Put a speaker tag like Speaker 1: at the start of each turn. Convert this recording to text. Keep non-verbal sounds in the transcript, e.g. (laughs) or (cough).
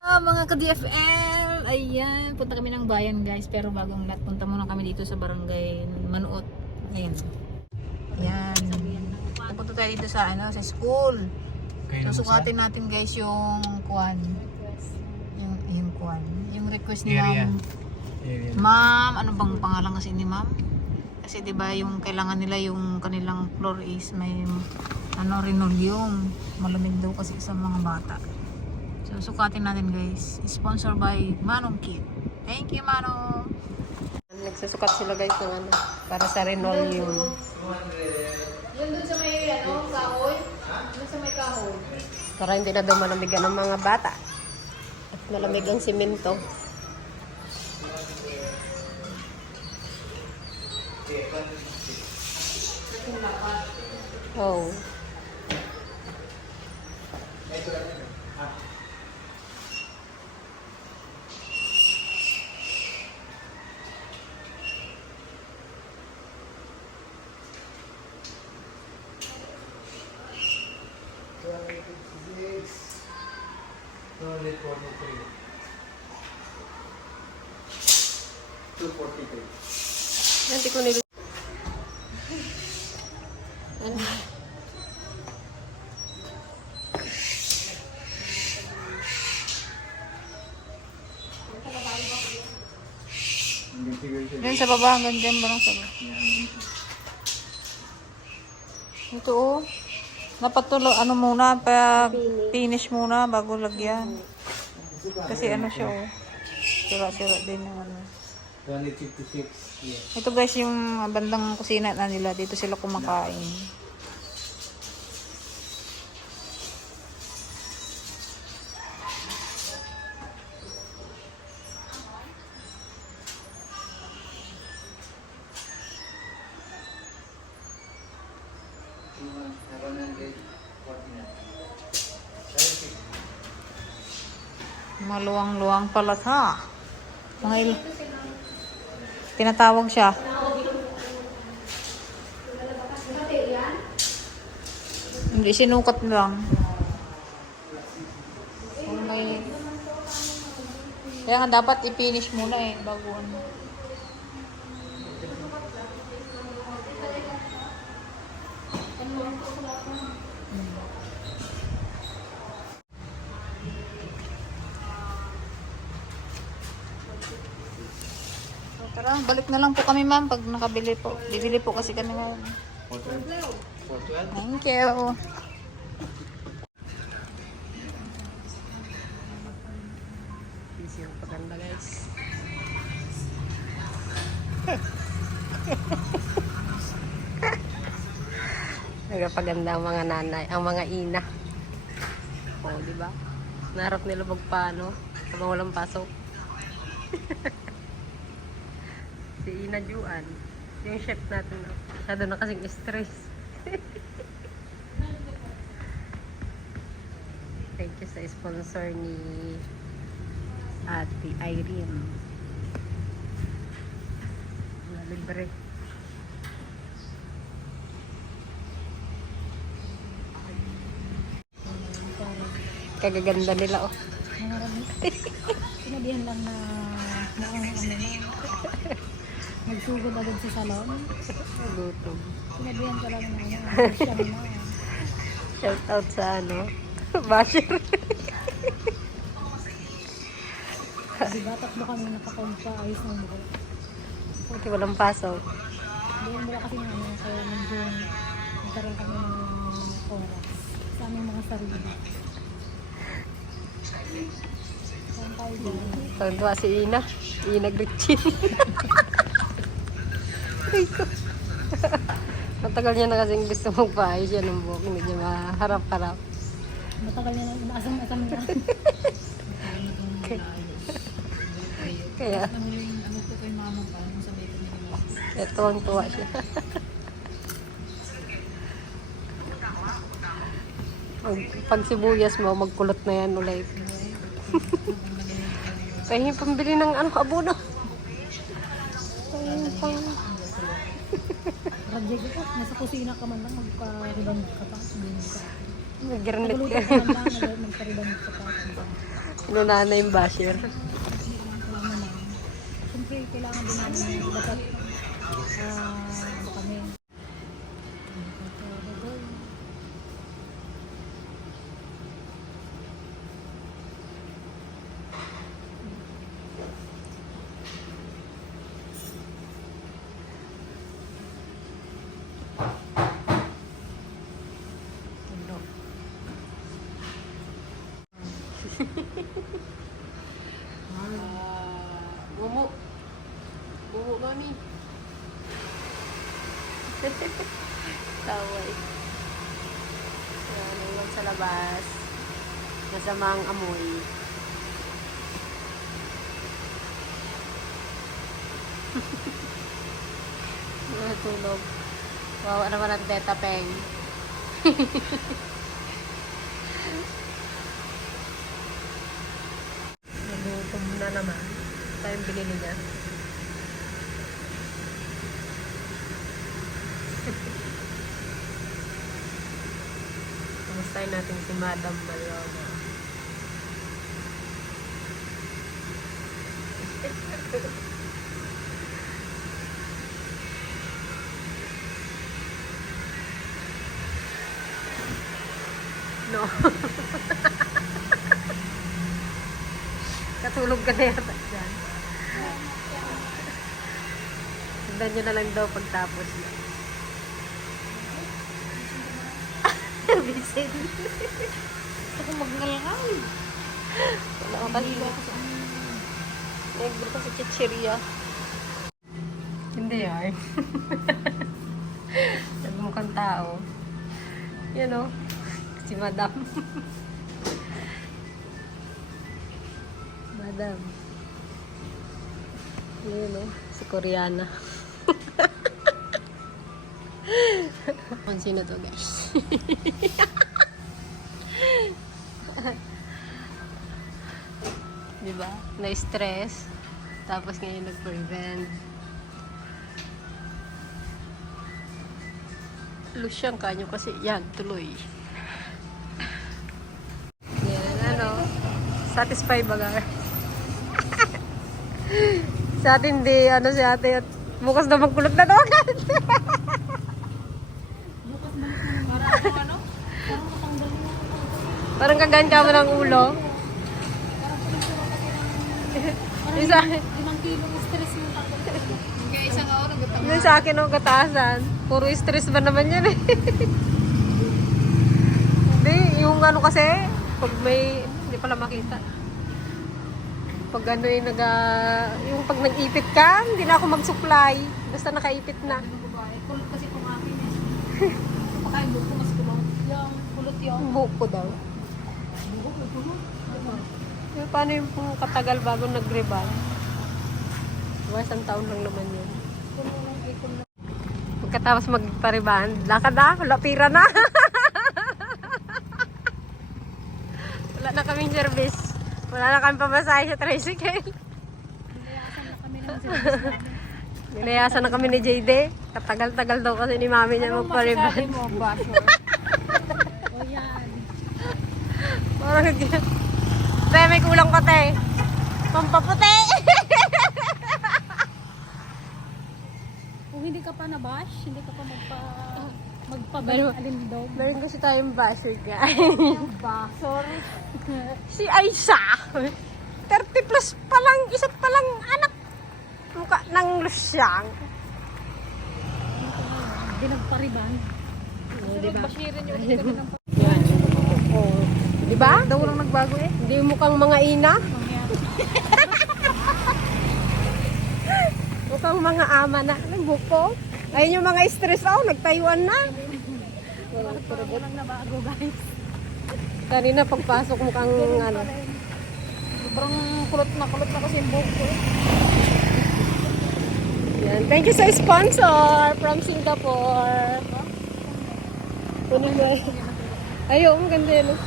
Speaker 1: Ah, ka-DFL, ayan, punta kami ng bayan guys, pero bagong lahat, punta muna kami dito sa barangay Manuot. Ayan. Ayan. Punta tayo dito sa, ano, sa school. So, sukatin natin guys yung kuan. Yung, yung kuan. Yung request ni ma'am. Ma'am, ano bang pangalan kasi ni ma'am? Kasi 'di ba yung kailangan nila yung kanilang floor is may ano linoleum. Malamig daw kasi sa mga bata. So sukatin natin guys. Sponsor by Manong Kit. Thank you Manong.
Speaker 2: Nagsusukat sila guys ng ano, para sa Renault yung
Speaker 1: Yun dun sa may ano, kahoy. Dun sa may kahoy.
Speaker 2: para hindi na daw malamigan ng mga bata. At malamig ang simento. Oh. Nanti ko nil... Ano?
Speaker 1: Yan sa baba, hanggang dyan ba lang sa baba? Ito oh. Dapat tulo, ano muna, pa finish muna bago lagyan. Kasi ano siya oh. Sira-sira din yung ano.
Speaker 3: 256. Yes.
Speaker 1: Ito guys yung bandang kusina na nila. Dito sila kumakain. Maluwang-luwang pala sa. Mga il- Tinatawag siya. Hindi, sinukat lang. May... Kaya nga dapat i-finish muna eh, bago ano. So, tara, balik na lang po kami ma'am pag nakabili po. Bibili po kasi kami ngayon. Thank you.
Speaker 2: Busy ang paganda guys. Nagpaganda ang mga nanay, ang mga ina. Oo, di ba? Narap nila magpaano habang walang pasok. (laughs) si Ina Juan, yung chef natin, masyado na kasing stress. Thank you sa sponsor ni Ate Irene. Na libre. Kagaganda nila oh.
Speaker 4: Sinabihan lang na na ang ano na nagsugod agad sa salon.
Speaker 2: Gutom.
Speaker 4: Sinabihan ka lang na ano, na.
Speaker 2: Shout out sa ano. (laughs) Basher.
Speaker 4: Di ba tatlo kami nakakompa ayos ng buhok.
Speaker 2: Buti walang pasok.
Speaker 4: Hindi mo kasi nga ano, kaya medyo nagkaroon kami ng oras sa aming mga sarili. Saan tayo dyan?
Speaker 2: Pagdawa si Ina. Ina Gretchen. (laughs) Ko. Matagal niya na kasing gusto magpaayos yan ng buhok. Hindi niya maharap-harap.
Speaker 4: Matagal niya na inaasam-asam na.
Speaker 2: Kaya,
Speaker 1: Ano? Ano
Speaker 2: kaya tuwang-tuwa siya. pag, sibuyas mo, magkulot na yan ulit. Kaya pambili ng ano, abono. Kaya pang
Speaker 4: subject ko, nasa kusina ka man lang, magpa-rebound ka pa. Hindi ka.
Speaker 2: Ka.
Speaker 4: ka man lang, nag- magpa-rebound ka pa.
Speaker 2: Inuna na yung basher.
Speaker 4: Siyempre, kailangan din namin dapat ah, ano kami.
Speaker 2: Bumu. Bumu, mami. (laughs) Taway. Yan, iwan sa labas. Masamang amoy. (laughs) Natulog. Wawa naman ang teta peng. (laughs) Nagutom na naman. Tayong binili niya. (laughs) Kamustahin natin si Madam Maloma. (laughs) No. (laughs) Katulog ka na yata dyan. Tignan nyo na lang daw pagtapos niya. (laughs) Bisin.
Speaker 1: Gusto ko magngalangay.
Speaker 2: Wala ka kasi. Negro ka sa chichirya. Hindi yan. (laughs) Nagmukhang tao. Yan o. Si Madam. (laughs) Madam. Yun o. Si Koreana. Kung sino to guys. (laughs) Diba? Na-stress. Tapos ngayon nag-prevent. Lusyang kanyo kasi yan, tuloy. Yan, ano. Satisfied ba gar? (laughs) sa atin di, ano si ate, at bukas na magkulot na doon. Parang kagan ka mo ng ulo. Yung sa,
Speaker 4: Limang kilong stress mo.
Speaker 1: Kaya isang araw, gutang
Speaker 2: yung sa akin ang katasan. Puro stress ba naman yan eh. Hindi, yung ano kasi, pag may, hindi pala makita. Pag ano yung nag, yung pag nag-ipit ka, hindi na ako mag-supply. Basta nakaipit na.
Speaker 1: Kulot kasi kung akin eh. (laughs) Pakain buko, mas kulot. Yung kulot yung.
Speaker 2: Yung buhok ko daw. Eh, paano yung kung katagal bago nag-reband? Diba, isang taon lang naman yun. Pagkatapos magpa-reband, lakad na, wala pira na. (laughs) wala na kaming service. Wala na kami pamasahe sa tricycle. (laughs) Nilayasan na kami ni JD. Katagal-tagal daw kasi ni mami niya magpa-reband.
Speaker 1: mo, basho.
Speaker 4: O yan. (laughs)
Speaker 2: Parang Te, may kulang pa te. Pampaputi. (laughs)
Speaker 4: Kung hindi ka pa nabash, hindi ka pa magpa magpabalik
Speaker 2: Meron-
Speaker 4: alindog.
Speaker 2: Meron kasi tayong basher guy.
Speaker 4: Ba, (laughs) sorry.
Speaker 2: si Aisha. 30 plus pa lang, isa pa lang anak. Mukha ng lusyang.
Speaker 4: Hindi nagpariban.
Speaker 2: Diba?
Speaker 1: Bashirin yung ulit kami ng
Speaker 2: Yan. Oh. Diba?
Speaker 1: Daw lang nagbago eh.
Speaker 2: Hindi mukhang mga ina. (laughs) Mukhang mga ama na. Anong buko? Ayun yung mga stress oh, nagtayuan na.
Speaker 4: Walang nabago guys.
Speaker 2: Kanina pagpasok mukhang ano.
Speaker 1: Sobrang kulot na kulot na kasi yung buko eh.
Speaker 2: Yan. Thank you sa sponsor from Singapore. Kunin mo. Ayun, ang ganda yun.